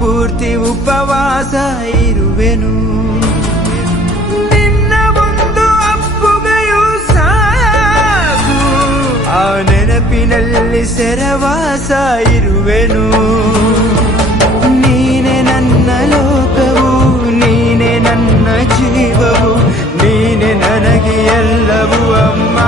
ಪೂರ್ತಿ ಉಪವಾಸ ಇರುವೆನು. ನಿನ್ನ ಒಂದು ಅಪ್ಪುಗೆಯೂ ಸಾಕು, ಆ ನೆನಪಿನಲ್ಲಿ ಸೆರವಾಸ ಇರುವೆನು. ನೀನೆ ನನ್ನ ಲೋಕವು, ನೀನೆ ನನ್ನ ಜೀವವು, ನೀನೆ ನನಗೆ ಎಲ್ಲವೂ ಅಮ್ಮ.